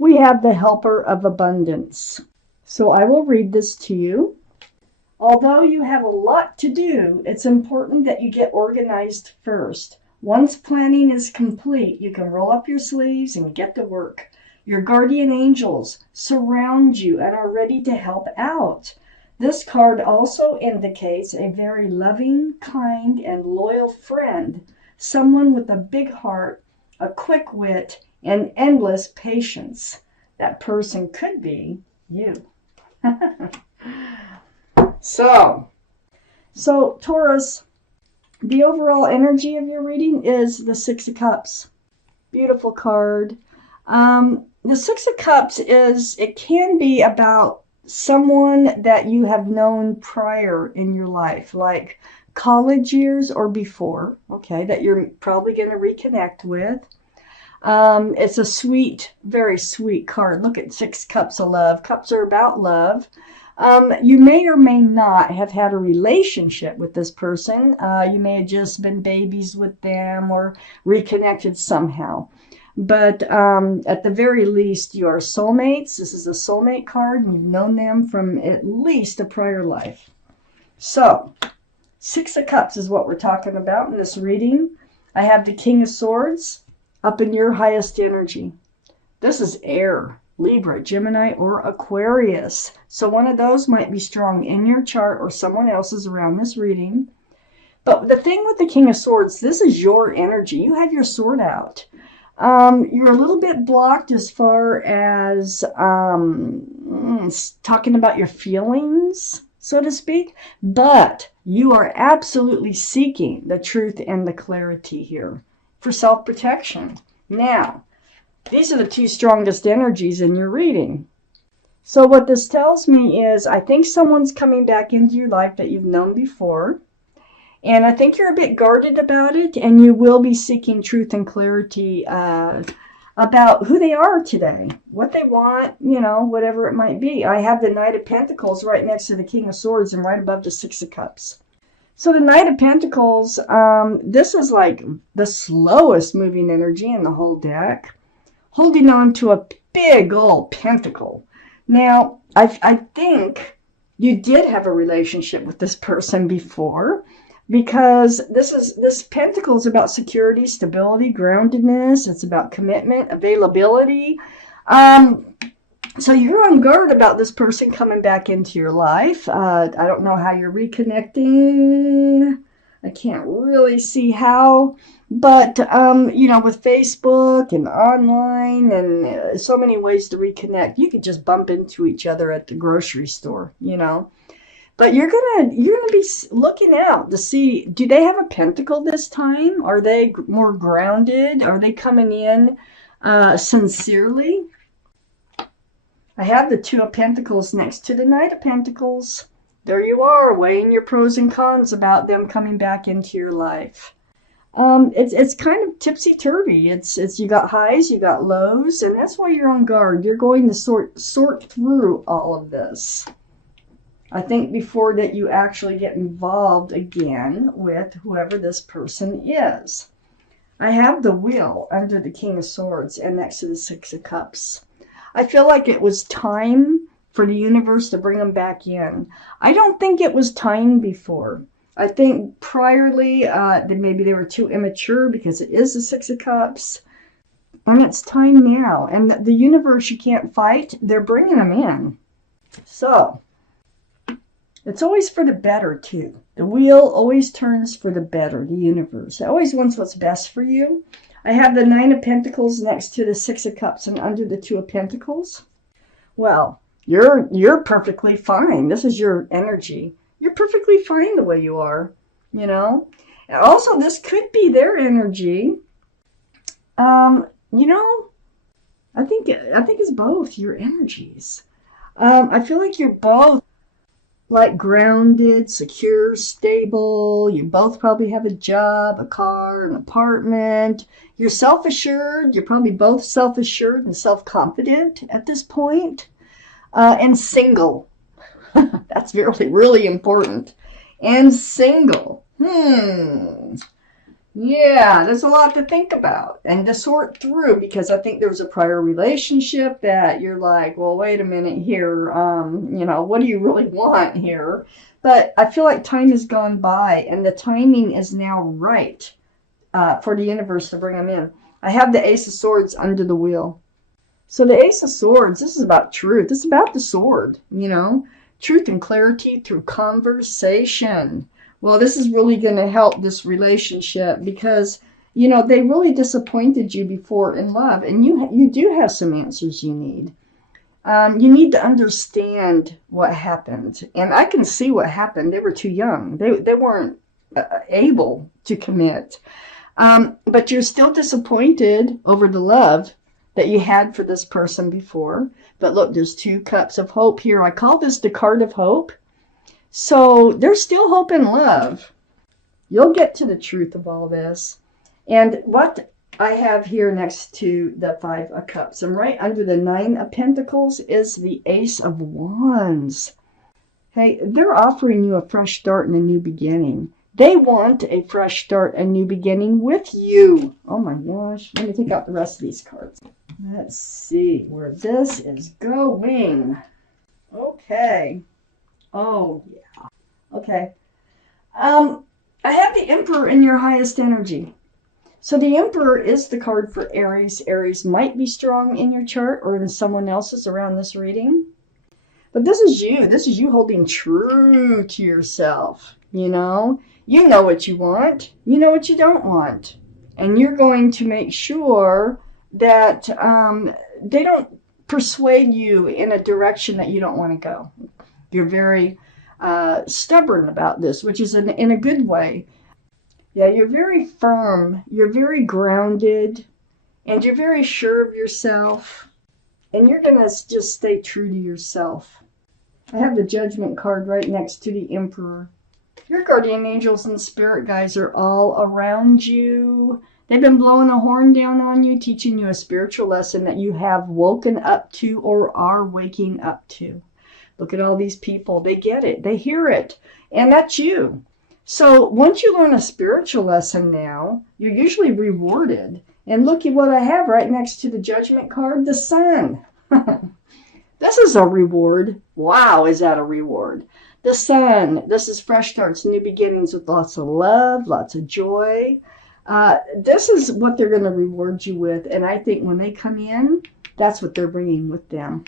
we have the helper of abundance. So I will read this to you. Although you have a lot to do, it's important that you get organized first. Once planning is complete, you can roll up your sleeves and get to work. Your guardian angels surround you and are ready to help out. This card also indicates a very loving, kind, and loyal friend, someone with a big heart, a quick wit, and endless patience. That person could be you. So Taurus, the overall energy of your reading is the Six of Cups. Beautiful card. The Six of Cups it can be about someone that you have known prior in your life, like college years or before, okay, that you're probably going to reconnect with. It's a sweet, very sweet card. Look at Six Cups of Love. Cups are about love. You may or may not have had a relationship with this person. You may have just been babies with them or reconnected somehow. But at the very least, you are soulmates. This is a soulmate card, and you've known them from at least a prior life. So, Six of Cups is what we're talking about in this reading. I have the King of Swords up in your highest energy. This is air. Libra, Gemini, or Aquarius. So one of those might be strong in your chart or someone else's around this reading. But the thing with the King of Swords, this is your energy. You have your sword out. You're a little bit blocked as far as talking about your feelings, so to speak. But you are absolutely seeking the truth and the clarity here for self-protection. Now, these are the two strongest energies in your reading. So what this tells me is I think someone's coming back into your life that you've known before. And I think you're a bit guarded about it. And you will be seeking truth and clarity about who they are today. What they want, whatever it might be. I have the Knight of Pentacles right next to the King of Swords and right above the Six of Cups. So the Knight of Pentacles, this is like the slowest moving energy in the whole deck. Holding on to a big old pentacle. Now, I think you did have a relationship with this person before, because this pentacle is about security, stability, groundedness. It's about commitment, availability. So you're on guard about this person coming back into your life. I don't know how you're reconnecting. I can't really see how. But, with Facebook and online and so many ways to reconnect, you could just bump into each other at the grocery store, But you're gonna be looking out to see, do they have a pentacle this time? Are they more grounded? Are they coming in sincerely? I have the Two of Pentacles next to the Knight of Pentacles. There you are, weighing your pros and cons about them coming back into your life. It's kind of tipsy-turvy. It's you got highs, you got lows, and that's why you're on guard. You're going to sort through all of this. I think before that you actually get involved again with whoever this person is. I have the Wheel under the King of Swords and next to the Six of Cups. I feel like it was time for the universe to bring them back in. I don't think it was time before. I think priorly, maybe they were too immature because it is the Six of Cups. And it's time now. And the universe you can't fight, they're bringing them in. So, it's always for the better, too. The wheel always turns for the better, the universe. It always wants what's best for you. I have the Nine of Pentacles next to the Six of Cups and under the Two of Pentacles. Well, you're perfectly fine. This is your energy. You're perfectly fine the way you are, And also, this could be their energy. I think it's both your energies. I feel like you're both like grounded, secure, stable. You both probably have a job, a car, an apartment. You're self-assured. You're probably both self-assured and self-confident at this point. And single. That's really, really important. And single. Now, Yeah, there's a lot to think about and to sort through because I think there was a prior relationship that you're like, well, wait a minute here. What do you really want here? But I feel like time has gone by and the timing is now right for the universe to bring them in. I have the Ace of Swords under the wheel. So the Ace of Swords, this is about truth. This is about the sword. Truth and clarity through conversation. Well, this is really going to help this relationship because, they really disappointed you before in love, and you do have some answers you need. You need to understand what happened, and I can see what happened. They were too young. They weren't able to commit. But you're still disappointed over the love that you had for this person before. But look, there's 2 cups of hope here. I call this the card of hope. So there's still hope in love. You'll get to the truth of all this. And what I have here next to the 5 of Cups and right under the 9 of Pentacles is the Ace of Wands. Hey, they're offering you a fresh start and a new beginning. They want a fresh start, a new beginning with you. Oh my gosh. Let me take out the rest of these cards. Let's see where this is going. Okay. Oh, yeah. Okay. I have the Emperor in your highest energy. So the Emperor is the card for Aries. Aries might be strong in your chart or in someone else's around this reading. But this is you. This is you holding true to yourself. You know what you want. You know what you don't want. And you're going to make sure that they don't persuade you in a direction that you don't want to go. You're very stubborn about this, which is in a good way. Yeah, you're very firm. You're very grounded. And you're very sure of yourself. And you're going to just stay true to yourself. I have the Judgment card right next to the Emperor. Your guardian angels and spirit guides are all around you. They've been blowing a horn down on you, teaching you a spiritual lesson that you have woken up to or are waking up to. Look at all these people. They get it. They hear it. And that's you. So once you learn a spiritual lesson now, you're usually rewarded. And look at what I have right next to the Judgment card, the Sun. This is a reward. Wow, is that a reward? The Sun, this is fresh starts, new beginnings with lots of love, lots of joy. This is what they're going to reward you with. And I think when they come in, that's what they're bringing with them.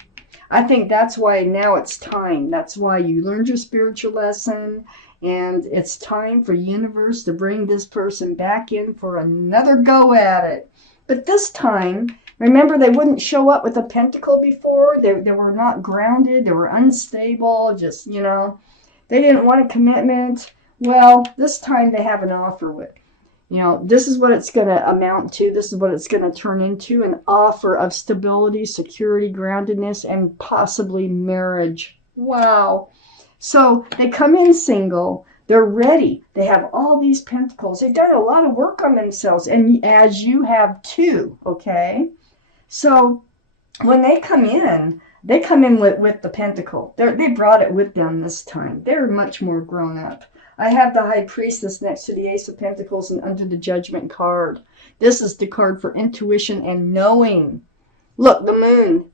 I think that's why now it's time. That's why you learned your spiritual lesson. And it's time for universe to bring this person back in for another go at it. But this time, remember, they wouldn't show up with a pentacle before. They were not grounded. They were unstable. Just, they didn't want a commitment. Well, this time they have an offer with, this is what it's going to amount to. This is what it's going to turn into, an offer of stability, security, groundedness, and possibly marriage. Wow. So they come in single. They're ready. They have all these pentacles. They've done a lot of work on themselves, and as you have too, okay? So when they come in with the pentacle. They brought it with them this time. They're much more grown up. I have the High Priestess next to the Ace of Pentacles and under the Judgment card. This is the card for intuition and knowing. Look, the moon.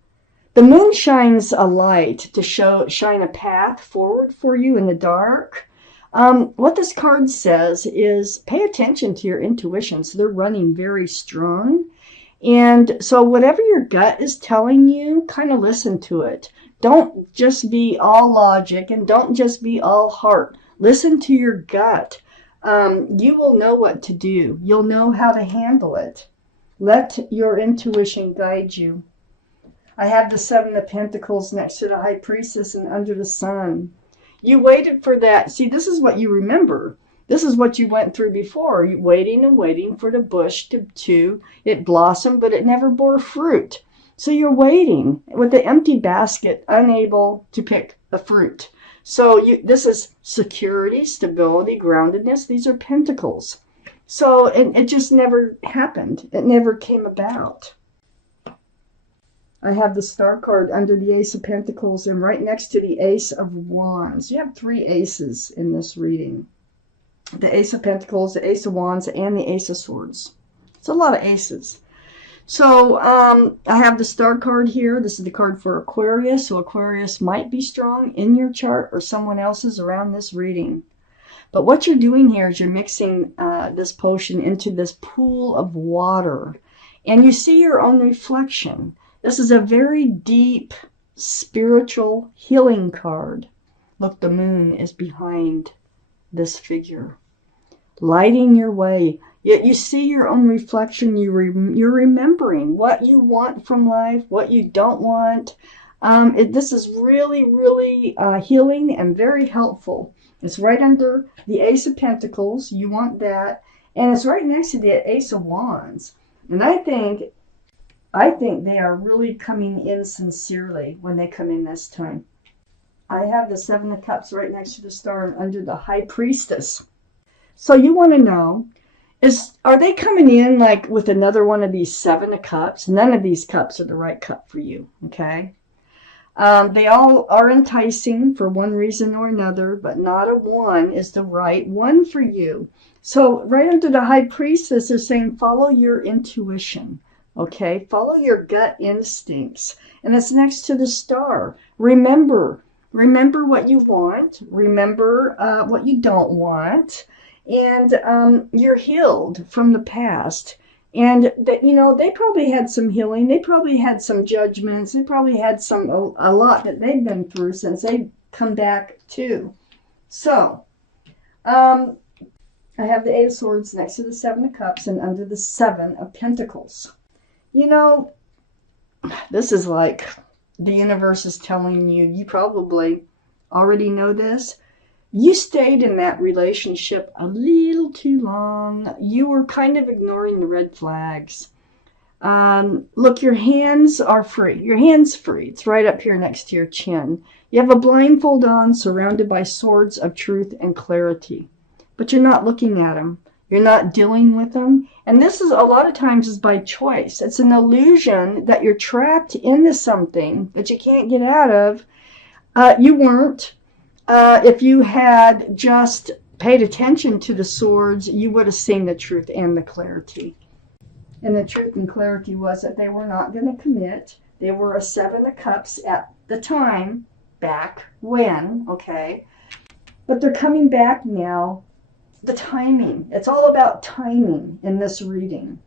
The moon shines a light to shine a path forward for you in the dark. What this card says is pay attention to your intuition. So they're running very strong. And so whatever your gut is telling you, kind of listen to it. Don't just be all logic and don't just be all heart. Listen to your gut. You will know what to do. You'll know how to handle it. Let your intuition guide you. I have the Seven of Pentacles next to the High Priestess and under the Sun. You waited for that. See, this is what you remember. This is what you went through before. You waiting and waiting for the bush to it blossomed, but it never bore fruit. So you're waiting with the empty basket, unable to pick the fruit. So this is security, stability, groundedness. These are pentacles. So it just never happened. It never came about. I have the Star card under the Ace of Pentacles and right next to the Ace of Wands. You have 3 aces in this reading. the Ace of Pentacles, the Ace of Wands, and the Ace of Swords. It's a lot of aces. So I have the Star card here. This is the card for Aquarius. So Aquarius might be strong in your chart or someone else's around this reading. But what you're doing here is you're mixing this potion into this pool of water. And you see your own reflection. This is a very deep spiritual healing card. Look, the moon is behind this figure, lighting your way. Yet you see your own reflection. You're remembering what you want from life, what you don't want. This is really, really healing and very helpful. It's right under the Ace of Pentacles. You want that. And it's right next to the Ace of Wands. And I think they are really coming in sincerely when they come in this time. I have the Seven of Cups right next to the Star and under the High Priestess. So you want to know, are they coming in like with another one of these Seven of Cups? None of these cups are the right cup for you, okay? They all are enticing for one reason or another, but not a one is the right one for you. So right under the High Priestess, they're saying follow your intuition, okay? Follow your gut instincts. And it's next to the Star. Remember what you want. Remember what you don't want. And you're healed from the past. And that, you know, they probably had some healing. They probably had some judgments. They probably had a lot that they've been through since they've come back too. So, I have the Eight of Swords next to the Seven of Cups and under the Seven of Pentacles. You know, this is like the universe is telling you, you probably already know this. You stayed in that relationship a little too long. You were kind of ignoring the red flags. Look, your hands are free. Your hand's free. It's right up here next to your chin. You have a blindfold on, surrounded by swords of truth and clarity. But you're not looking at them. You're not dealing with them. And this is a lot of times is by choice. It's an illusion that you're trapped into something that you can't get out of. You weren't. If you had just paid attention to the swords, you would have seen the truth and the clarity. And the truth and clarity was that they were not going to commit. They were a Seven of Cups at the time, back when, okay? But they're coming back now. The timing. It's all about timing in this reading.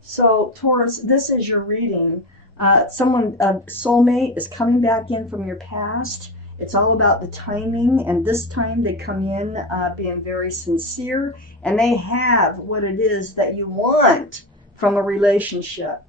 So, Taurus, this is your reading. A soulmate is coming back in from your past. It's all about the timing, and this time they come in being very sincere, and they have what it is that you want from a relationship.